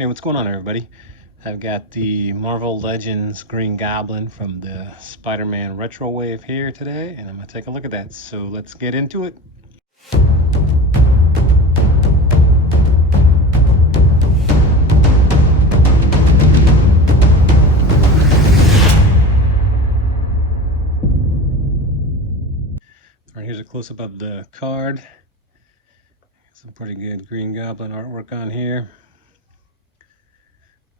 Hey, what's going on, everybody? I've got the Marvel Legends Green Goblin from the Spider-Man Retro Wave here today, and I'm going to take a look at that. So let's get into it. All right, here's a close-up of the card. Some pretty good Green Goblin artwork on here.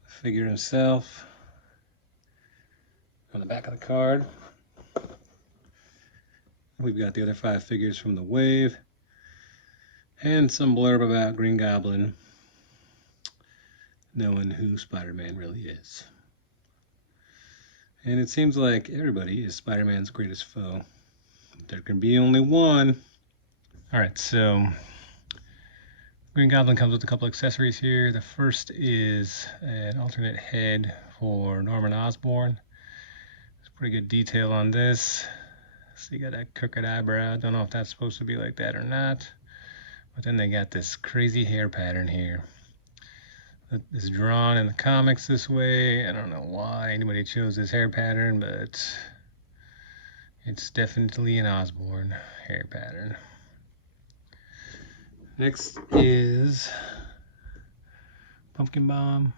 The figure himself. On the back of the card, we've got the other 5 figures from the wave, and some blurb about Green Goblin, knowing who Spider-Man really is. And it seems like everybody is Spider-Man's greatest foe. There can be only one. Alright, so Green Goblin comes with a couple accessories here. The first is an alternate head for Norman Osborn. There's pretty good detail on this. So you got that crooked eyebrow. Don't know if that's supposed to be like that or not. But then they got this crazy hair pattern here. It's drawn in the comics this way. I don't know why anybody chose this hair pattern, but it's definitely an Osborn hair pattern. Next is Pumpkin Bomb.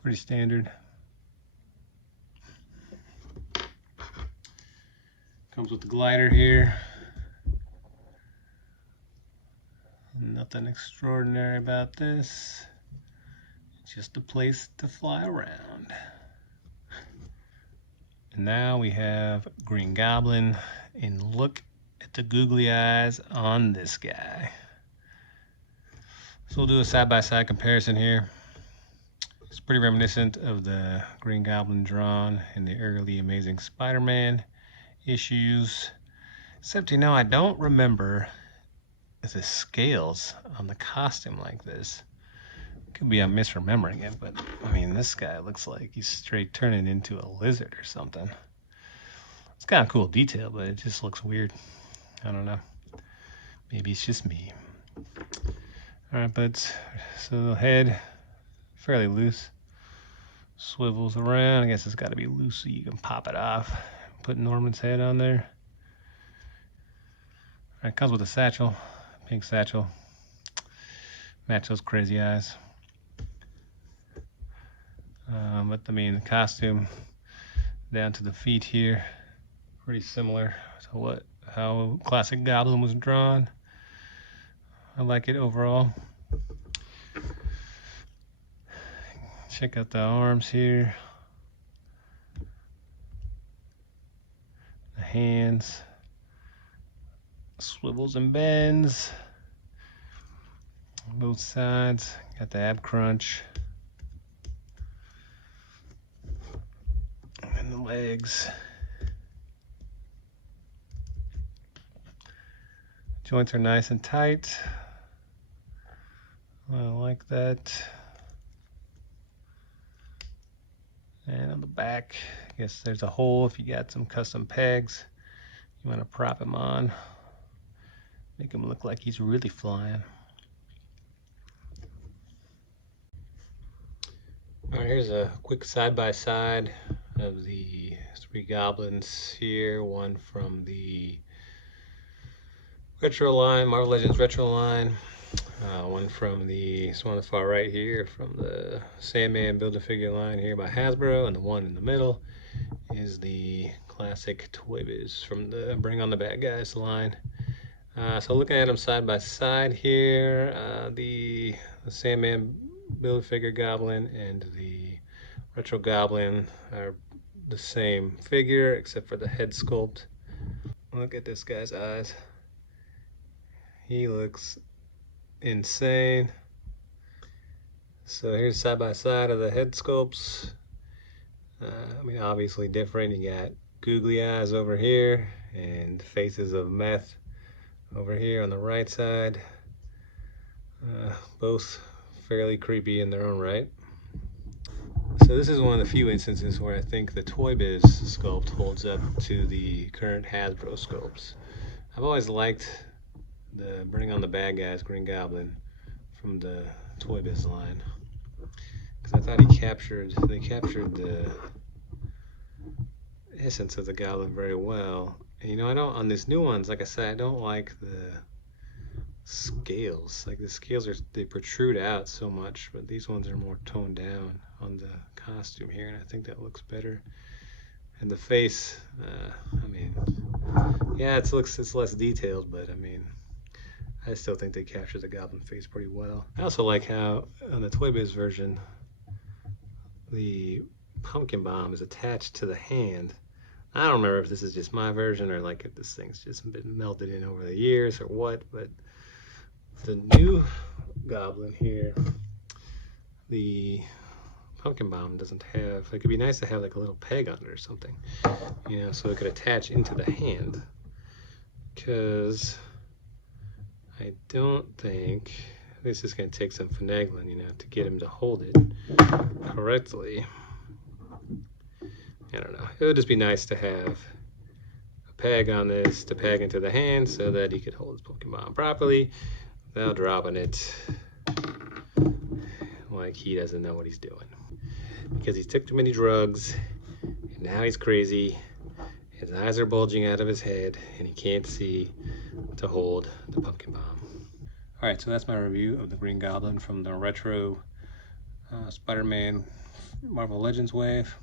Pretty standard. Comes with the glider here. Nothing extraordinary about this. It's just a place to fly around. And now we have Green Goblin, and look at the googly eyes on this guy. So we'll do a side-by-side comparison here. It's pretty reminiscent of the Green Goblin drawn in the early Amazing Spider-Man issues. Except, I don't remember the scales on the costume like this. Could be I'm misremembering it, but I mean, this guy looks like he's straight turning into a lizard or something. It's kind of cool detail, but it just looks weird. I don't know. Maybe it's just me. Alright, but so the head, fairly loose. Swivels around. I guess it's got to be loose so you can pop it off. Put Norman's head on there. Alright, comes with a satchel. Pink satchel. Match those crazy eyes. But I mean, the costume down to the feet here, pretty similar to how classic Goblin was drawn. I like it overall. Check out the arms here, the hands, swivels and bends on both sides. Got the ab crunch. And the legs. Joints are nice and tight. I like that. And on the back, I guess there's a hole if you got some custom pegs you want to prop him on. Make him look like he's really flying. Alright, here's a quick side-by-side of the 3 goblins here. One from the retro line, Marvel Legends retro line. One from this one on the far right here from the Sandman Build-A-Figure line here by Hasbro, and the one in the middle is the classic Toy Biz from the Bring On The Bad Guys line. So looking at them side by side here, the Sandman Build-A-Figure Goblin and the Retro Goblin are the same figure except for the head sculpt. Look at this guy's eyes. He looks insane. So here's side by side of the head sculpts. I mean, obviously different. You got googly eyes over here and faces of meth over here on the right side. Both fairly creepy in their own right. So this is one of the few instances where I think the Toy Biz sculpt holds up to the current Hasbro sculpts. I've always liked the Bring on the Bad Guys Green Goblin from the Toy Biz line, because I thought they captured the essence of the Goblin very well. And you know, I don't, on these new ones, like I said, I don't like the scales. Like the scales they protrude out so much, but these ones are more toned down on the costume here, and I think that looks better. And the face, I mean, yeah, it's less detailed, but I mean, I still think they captured the Goblin face pretty well. I also like how on the Toy Biz version, the pumpkin bomb is attached to the hand. I don't remember if this is just my version or like if this thing's just been melted in over the years or what, but the new Goblin here, the pumpkin bomb doesn't have, it could be nice to have like a little peg on it or something, you know, so it could attach into the hand, because I don't think, this is going to take some finagling, you know, to get him to hold it correctly. I don't know, it would just be nice to have a peg on this to peg into the hand so that he could hold his pumpkin bomb properly without dropping it like he doesn't know what he's doing, because he took too many drugs and now he's crazy, his eyes are bulging out of his head and he can't see to hold the pumpkin bomb. Alright, so that's my review of the Green Goblin from the retro Spider-Man Marvel Legends wave.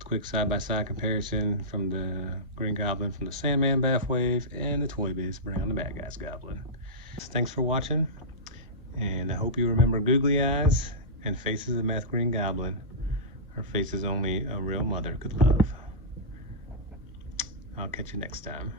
A quick side-by-side comparison from the Green Goblin from the Sandman Bath wave and the Toy Biz Bring on the Bad Guys Goblin. Thanks for watching, and I hope you remember googly eyes and faces of Meth Green Goblin are faces only a real mother could love. I'll catch you next time.